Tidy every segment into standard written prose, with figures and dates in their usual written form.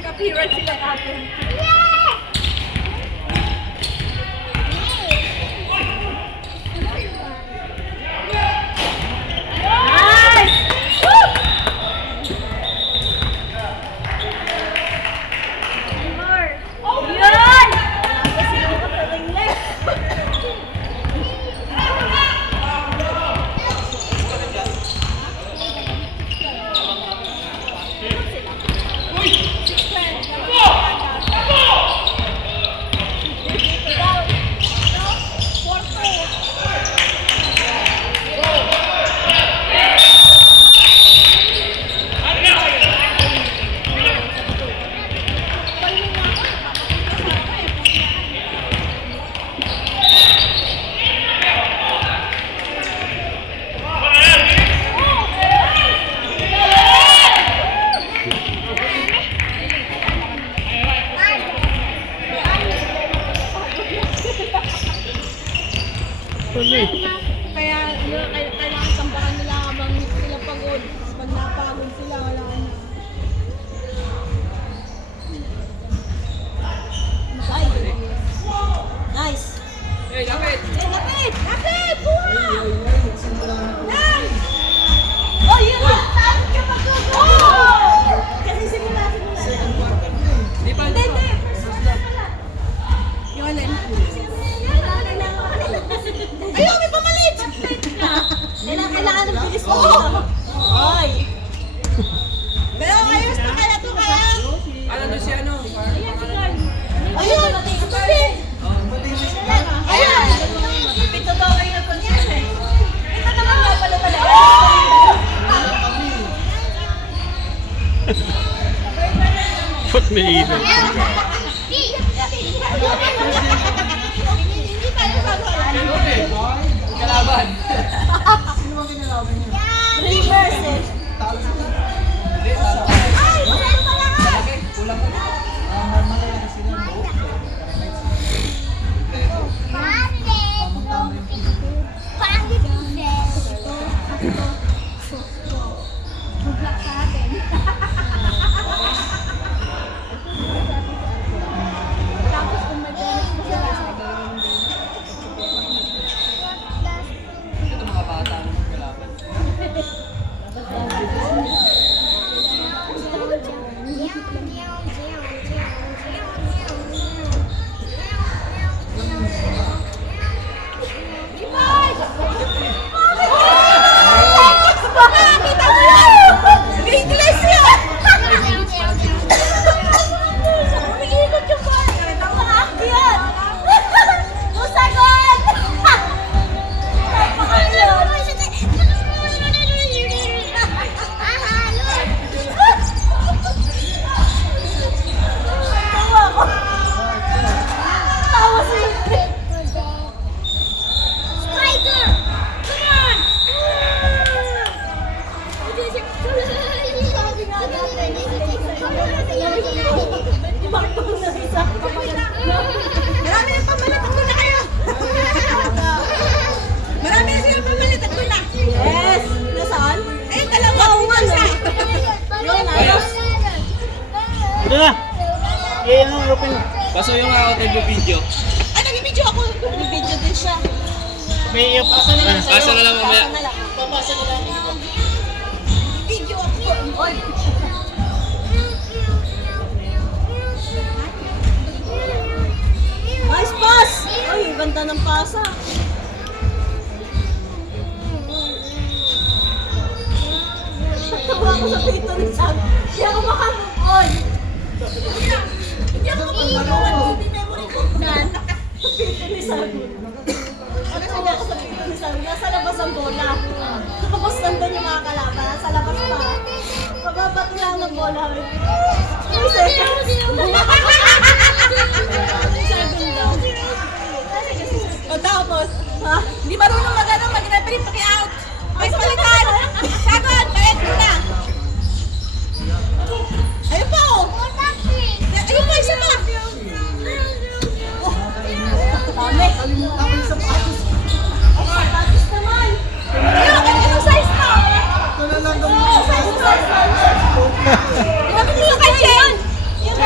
Nag-appearance sila natin. Kaya kailangan tambakan nila habang sila pagod. Pag napagod sila, wala na. Nice! Hey, lapit! Lapit! Lapit! Buha! Nice! Oh, yun! Saan ka pagod? Kasi simula. Di pa, Hindi. First one pala. Yung alin? Ayaw, may pamalit! Kailangan ng bilis mo. Ay! Pero ayos na kaya ito kaya? ano doon si ano? Ayun! Ayun! Pito daw kayo na panyan eh. Ito naman nga pala talaga. Ba't may ilaw? Kalaban! Reverse eh. Ay! Ano pala nga? Kulang mo na. Tapos kung may bonus pa sila, Ito mga bata na magkalaban. Marami na pamalit ako na kayo! Marami na silang pamalit ako na! Yes! Nasaan? Eh, dalawa! Isa! Yun, ayos! Ito na! Eh, ano, open. Paso yung ako nag-video. Ay, nag-video ako! Nag-video din siya. May pasa na lang. Pasa na lang mamaya. Papasa na lang. Video ako! Oy! Nice pass! Ay, ang ganda ng pasa. Tawa ko sa pito ni Sam. Hindi ako makamove on. Hindi ako makamove. Hindi memory ko. Pito ni Sam. Tawa ko sa pito ni Sam. Nasa labas ang bola. Tapos nandun yung mga kalaban. Nasa labas pa. Pababato lang ng bola. Ay, second. O tapos, ha? Hindi marunong mag-referee paki-out. May palitan. Sagot, balik na. Ayun pa oh. Ayun pa, isa pa. Oh, dami. Kalimutan ko yung sapatos. Sapatos naman. Ayun, anong size pa? Ito na lang. Size pa. Dapat mo kay Jen. Yung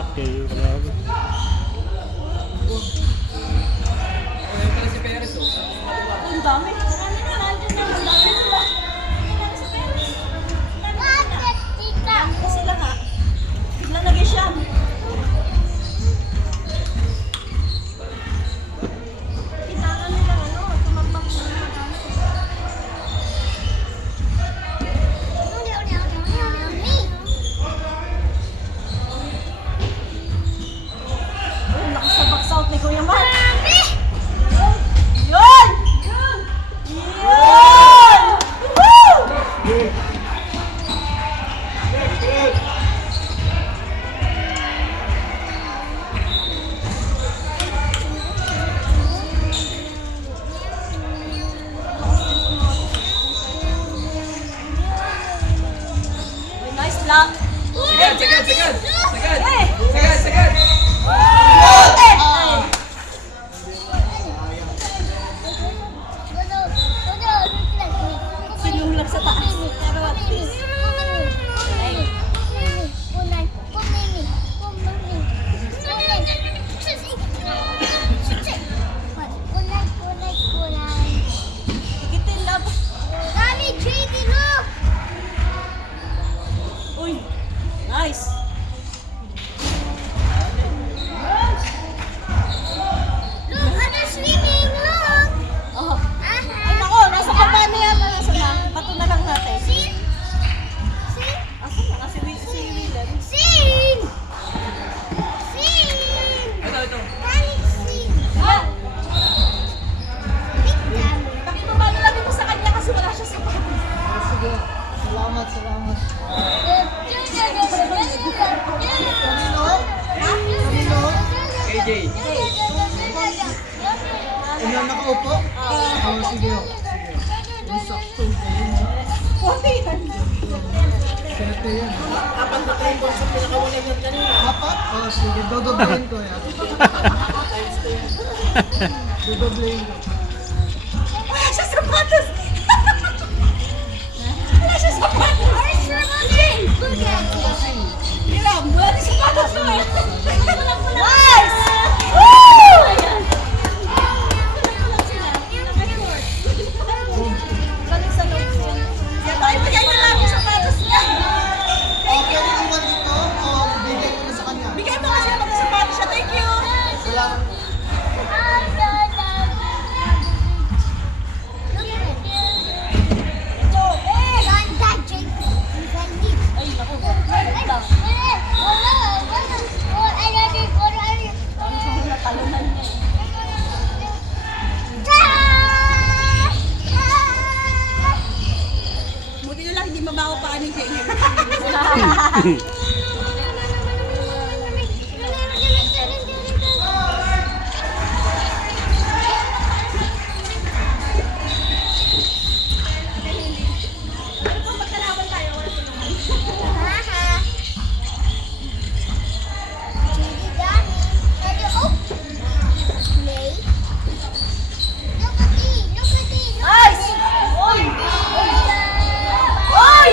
Laki yung kalaban. Ayun pala si Perez, oh. Ang dami. Marami na nandun na. Ang dami sila. Ang sa Paris. Bakit, tita? Ano sila nga? Bigla nag-isyam. Kitaan nila ano, tumakbak na marami. Uy, lakas sa box out ni Kuya Mark. Yun! Yun! Woo! Uy, nice block. Second, second, second! Second! Eh! Second, second! Ay! Sinulog sa taas. Pero at least. Ikitin lab. Uy! Nice! Oh. Ay nako, nasa baba na yan. Nasa na? Bato na lang natin. Asan na? Si Willen. Ito, ito. Ah! Pakibaba na lang ito sa kanya kasi wala siya sapatos. Sige. Salamat, salamat. KJ. Una nakaupo? Oo, sige. Sige. Sakto. Puti yan. Sete yan. Apat na tayo sa pinakawalan yan kanina. Apat? Oo, sige. Dodoblein ko yan. Dodoblein ko. Wala siya sapatos! Wala siya sapatos! Hiram, wala siya sapatos mo eh! Nice! Woo! Galing sa loob siya. Yan tayo, bigyan niya lang yung sapatos niya! Thank you! Pwede iwan dito o bigay ko na sa kanya? Bigyan mo kasi ng sapatos siya, thank you! Salamat. Ito, eh! Ay, naku, wait lang. Natalunan niya eh. Buti na lang hindi mabaho pa aning kayo. Magkalaban tayo, wala ko naman. Nice! Oy! Oy!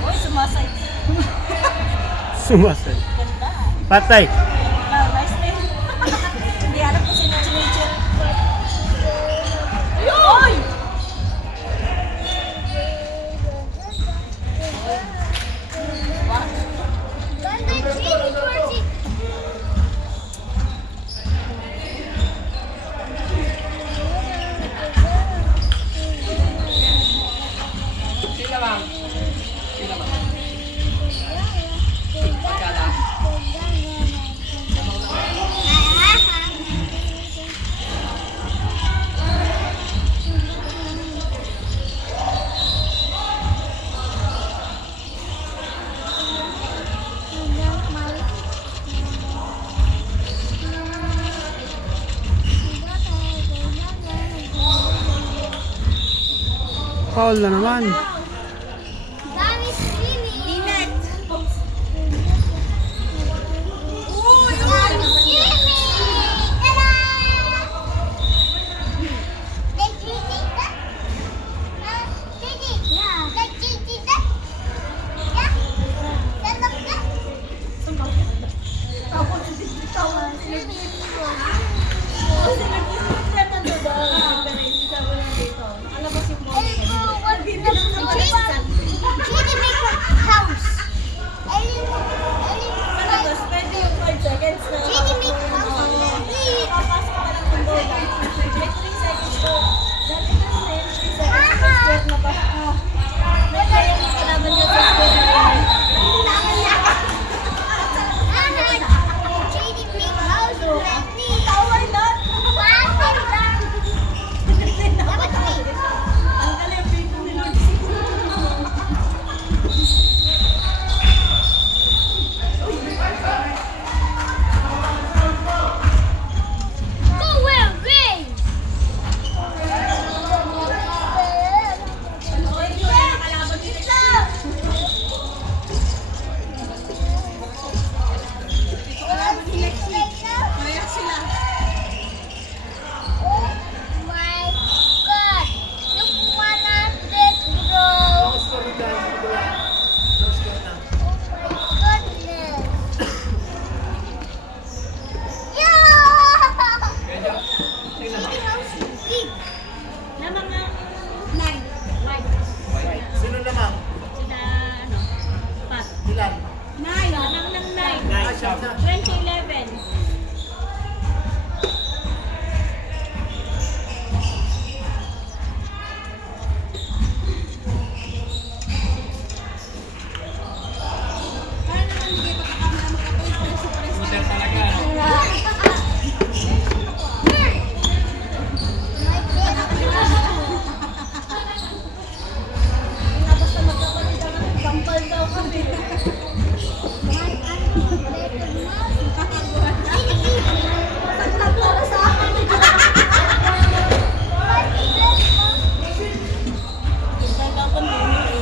Oy, sumasay. Sumasay. Ganda. Patay. Ah, nice din. Hindi alam kung sino chinichin. Oy! Sila, ma'am. Sila, ma'am. Pagkada. Foul na naman. Inet! love. 2011. Puter talaga, no? Basta magkapatid ako, sampal daw kami. Tagtag para sa akin. Nagkakapon din eh.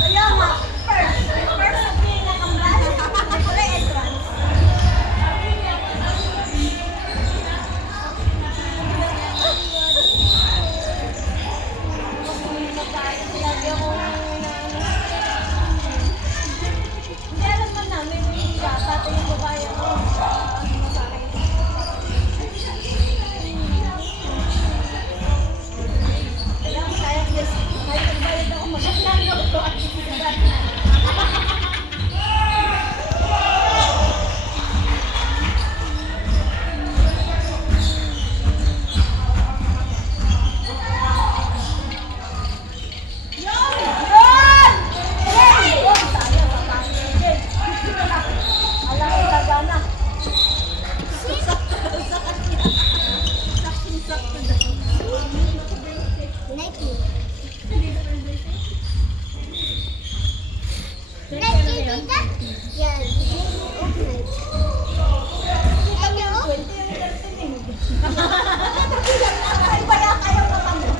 Kaya nga, first sabihin na kambal, may pala entrance. Hindi alam man namin, pati yung babae ako. Sa akin. Kaya kaya yes, kahit nagbayad ako magkaklangaw ko at isigat. Yun! Yun! Yay! Yun! Sayang, babae. Yay! Alam ko gagana. Sakto sa kanya. Sakto daw. Nike. Nike Nike, na yun. tita? Yeah. Ano? 20 yung 13 eh. Ay, kaya kayo na kami.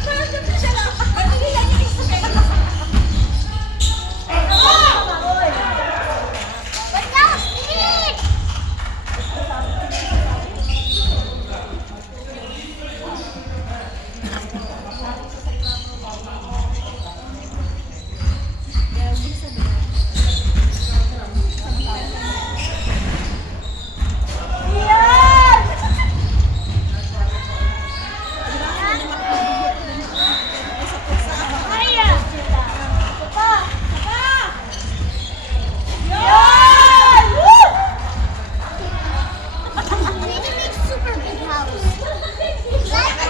Pero siya lang. Pagkilan niya isa kayo. Oy! What's up, Steve? Yan! Kaya! Sapa! Sapa! Yan! Woo! We need to make super big house. Like a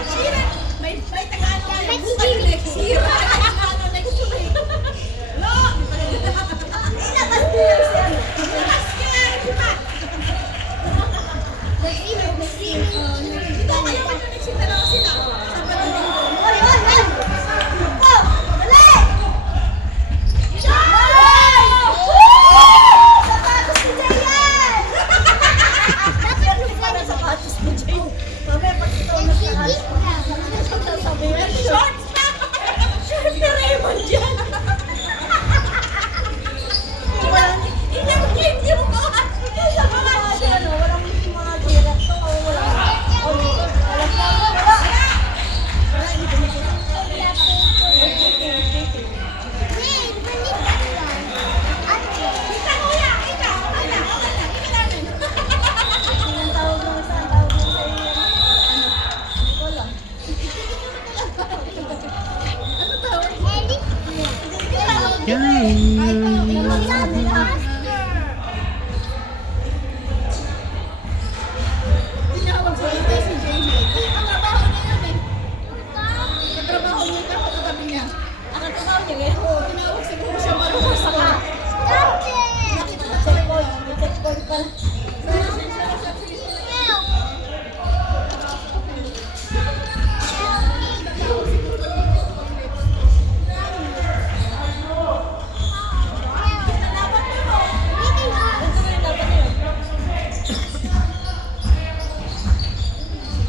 May Tagalog. May Tagalog. Sira. Ano next week? No! Inakas ko yan siya. Inakas ko yan siya. Ito kayo kayo nagsitaraw sila. Sa pagdating ko. Oy, oy, oy! Ako! Dali! Oy! Woo! Sapatos ni Jayan! Dapat yung para sapatos ni Jayan. Mamaya pag ikaw nagsakas pa. Sasabihin, shorts na! Shorts ni Raymond dyan! Walang, inang-game yung mga sa mga ano, walang mga jirat to, wala. Walang wala. Wala, hindi ko makita. Kita kuya, kita! Okay na, okay na, kita namin. Ang tawag mo sa iyo yan. Ano? Wala. Ano tawag? Tinawag sa ito si Jamie. Ang trabaho niya yun eh. Katrabaho niya ka, katabi niya. Ang trabaho niya eh. Oo, tinawag siguro siya marunong sa ka. Nakita sa checkpoint. May checkpoint pala. Dapat mo. Ito mo yung dapat niyo.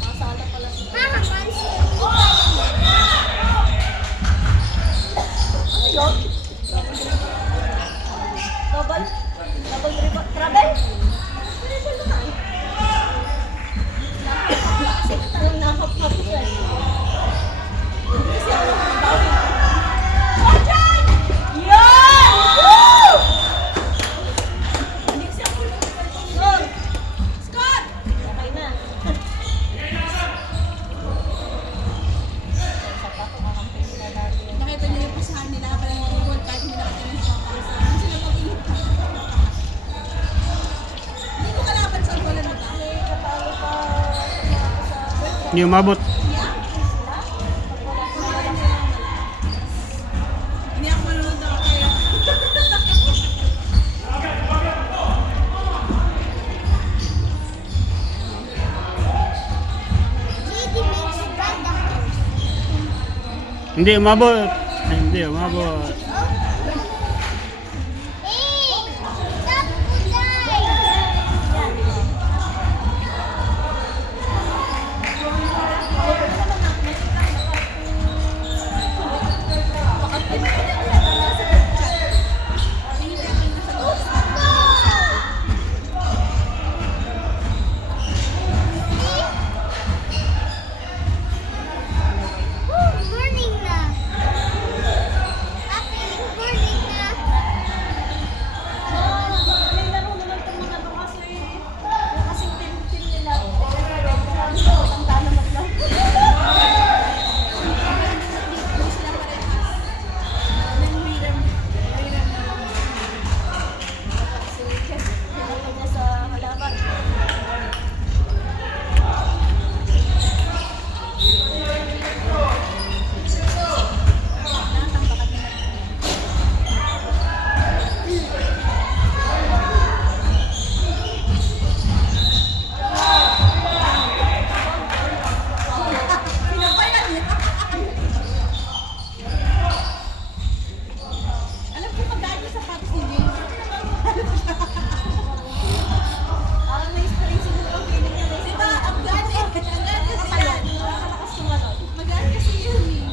Masala pala siya. Ano yun? Double? Double travel? Travel na tayo. Kasi talagang nakapap siya. Kasi ako nakapawin. Oh, John! Yan! Woo! Hindi kasi ako nakapawin. Scott! Okay na. Nakita niyo yung pusahan nila, parang kahit hindi nakatira siya para sa akin. Sila mag-iingat. Hindi mo kalaban sa wala na ba? Kapalo pa sa Hindi umabot. Hindi ako manunod ako kaya. Gigi makes ganda. Hindi umabot. Ay, hindi umabot. Hey! Stop Uday! Morning na. Happy morning na. May laro naman itong mga to kasi yung kasing team nila. Ang dalamat lang. Sila parehas. Nang Miriam. Kasi pinatay niya sa halaman. Natampakan niya. Pinabayan niya. Alam ko pagdaan niya sa sapatos ni James. Parang may spray siguro ang feeling niya. Diba? Ang gaan eh. Ang gaan kasi yan. Nakalakas tumalon. Magaan kasi yun eh.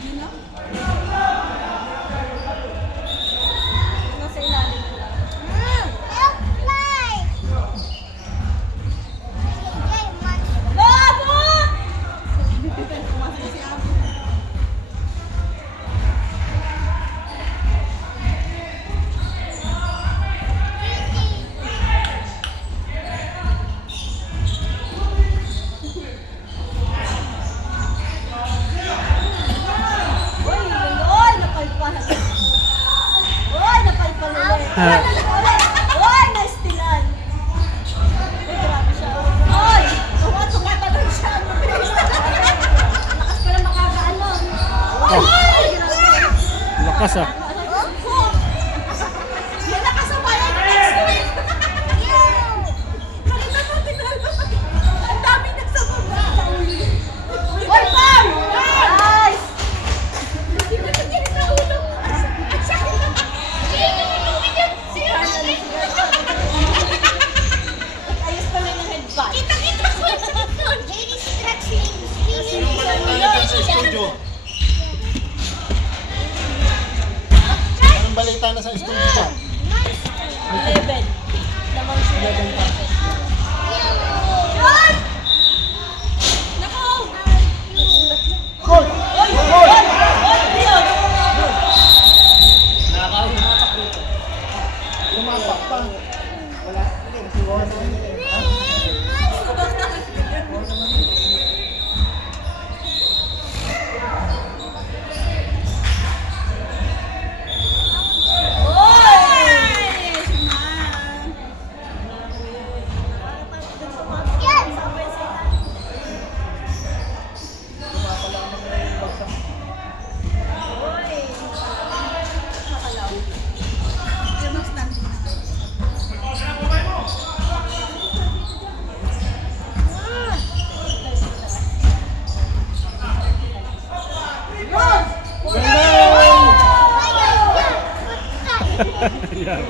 You know? Nasa ilalim ko lang. Help fly! Hey, man. Labo! Pumasok si Abo. Uy, uy, napalpal. Uy, napalpal ulit. Ah. Uy, naistilan. Uy, grabe siya. Uy, tumatalon siya. Lakas pala makakaano. Uy, grabe. Lakas ah. Yan nakasabayan ng next week. Nakita mo, tingnan mo. Ang dami nagsababa sa ulo. Uy, Pam! Nice! Tingnan mo, tingnan sa ulo. Ang sakit na. Ayos pala yung headband. Kita-kita ko sa likod. Lady stretching. Talaga sa studio. Anong balita na sa studio dyan? 11. Lamang sila ng 11. Yun! Nako! Goal! Oy! Oy! Oy! Yun! Nakakahimapak dito. Tumapak pa. Wala. Hindi, kasi wala na yun eh. Yan!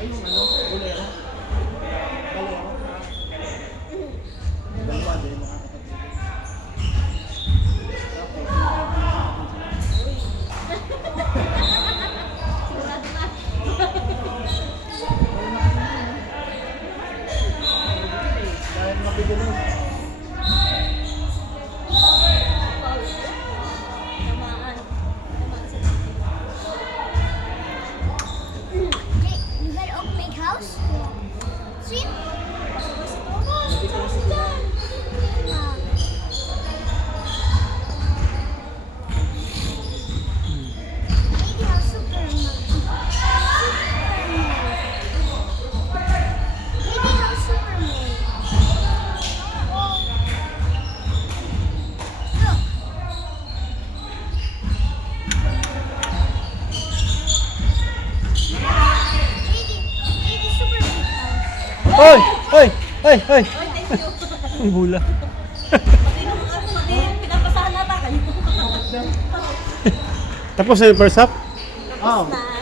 Ay, yung ano, bolero. Bolero. Dalawa din mga kapatid. Sigurado na. Dahil mabibilis. Tamaan. Tamaan sa Hey, you better open my house. See? Maybe I'll Superman. Maybe I'll Superman. Look. Maybe Superman house. Hoy! Hoy! Hoy! Hoy! Oy, thank you. Ang bula. Pati nung pati yung pinapasahan nata kayo. Tapos na yung first half? Oh, Na